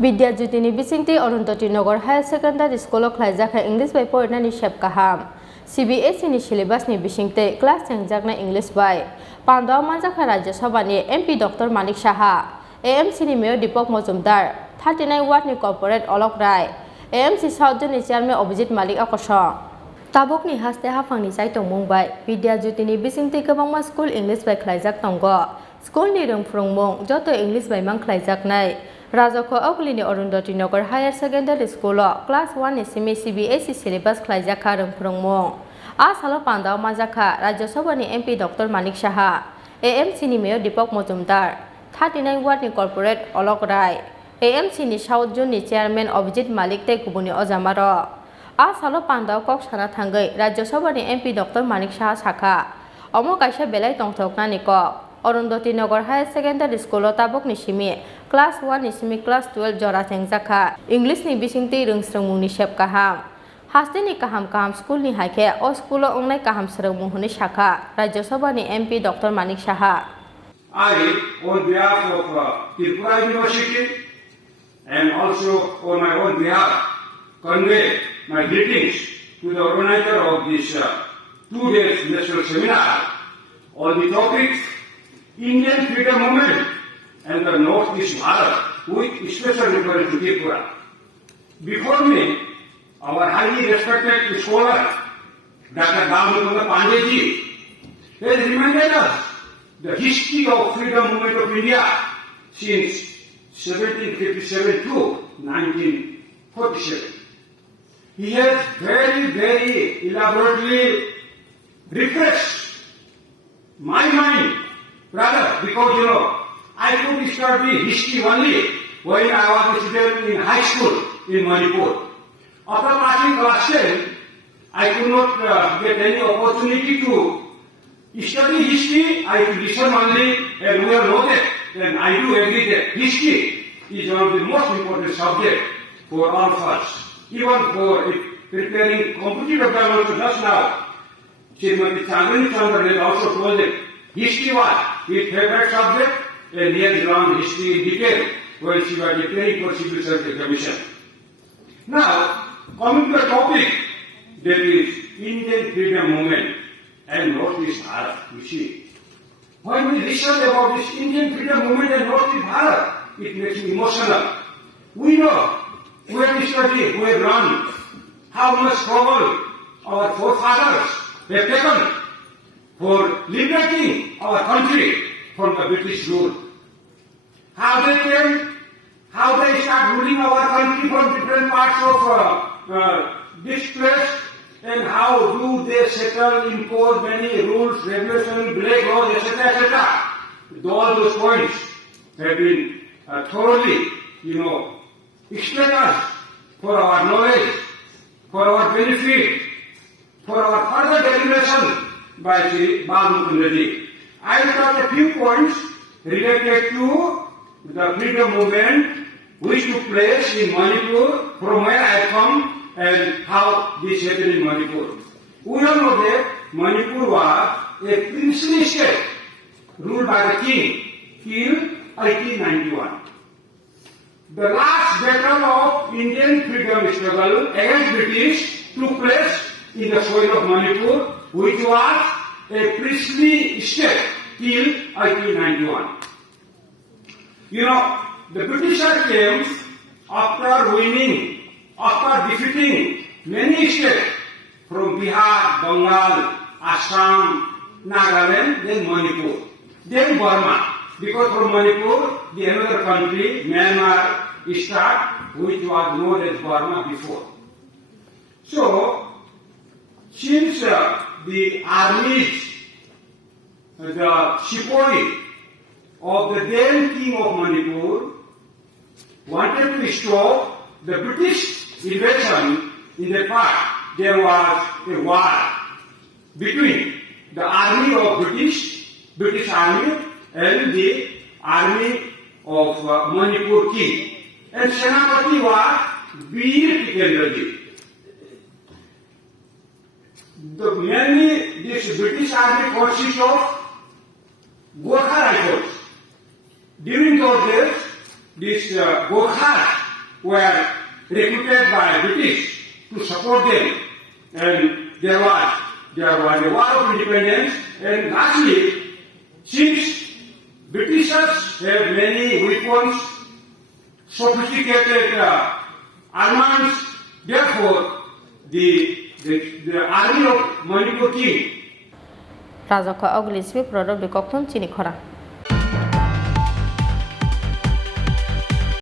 Vidya jyotini bisingtwi Arundati Nagar HS School khwlaijakha English by porinani kaham. CBSC ni syllabus ni bisingtwi class chengjakna English by Pandau manjakha Rajya Sabha ni MP Dr. Manik Saha, AMC ni Mayor Deepak Majumdar, 39 Ward ni Corporate Olok Rai, AMC South Zone ni Chairman Abhijit Malik Akosong. Tabuk ni haste hafang ni sai tongmung by Vidya jyotini bisingtwi kabangma school English by khwlaijak tongo. School ni rungprungmung joto English by mang khwlaijaknai. Rajako Augli ni Arundati Nagar HS School Class 1 ni simi CBSC syllabus khwlaijakha rungprungmung. Asalo Pandau manjakha Rajya Sabha ni MP Dr. Manik Saha, AMC ni Mayor Deepak Majumdar, 39 Ward ni Corporate Olok Rai, AMC ni South Zone ni Chairman Abhijit Malik tei kubuni ojamaro. Asalo Pandau kok sana thangai Rajya Sabha ni MP Dr. Manik Saha sakha. Omo kaisa belai tongthokna ni kok. Arundati Nagar HS School tabuk ni simi Class 1 ni simi Class 12 jora chengjakha English ni bisingtwi rungsrungmung ni sep kaham. Haste ni kaham school ni haike o school ongnai kaham srungmung huni sakha Rajya Sabha ni MP Dr. Manik Saha. I, on behalf of Tripura University and also on my own behalf, convey my greetings to the organizer of this 2 days national seminar on the topic Indian freedom movement and the Northeast Bharat with special reference to Tripura. Before me, our highly respected scholar, Dr. Damodar Pandeyji, has reminded us the history of freedom movement of India since 1757 to 1947. He has very elaborately refreshed my mind. Rather, because I could study history only when I was a student in high school in Manipur. After passing class 10, I could not get any opportunity to study history. I could listen only, and we all know that. And I do agree that history is one of the most important subjects for all of us. Even for preparing competitive examinations just now, Srimati Chandani Chandra has also told that history was his favorite subject, and he has learned history in detail when she was preparing for civil service commission. Now, coming to the topic, that is Indian freedom movement and Northeast Bharat. You see, when we research about this Indian freedom movement and Northeast Bharat, it makes me emotional. We know, we have studied, we have learned how much struggle our forefathers have taken for liberating our country from the British rule. How they came, how they start ruling our country from different parts of this place, and how do they settle, impose many rules, regulations, black laws, etc., etc. All those points have been thoroughly, explained us for our knowledge, for our benefit, for our further deliberation by Sri Balmukundaji. I will talk a few points related to the freedom movement which took place in Manipur, from where I come, and how this happened in Manipur. We all know that Manipur was a princely state ruled by the king till 1891. The last battle of Indian freedom struggle against British took place in the soil of Manipur, which was a princely state till 1891. The Britishers came after defeating many states from Bihar, Bengal, Assam, Nagaland, then Manipur, then Burma. Because from Manipur, the another country, Myanmar, started, which was known as Burma before. So, since the armies, the Sepoy of the then king of Manipur wanted to stop the British invasion in the part, there was a war between the army of British army and the army of Manipur king. And Senapati was Veer Tikendraji. This British army consists of Gorkha rifles. During those days, these Gorkhas were recruited by British to support them, and there was a war of independence. And lastly, since Britishers have many weapons, sophisticated armaments, therefore the army of Manipur king Rajakha Ogliswi product the Kokton Chini Khorang.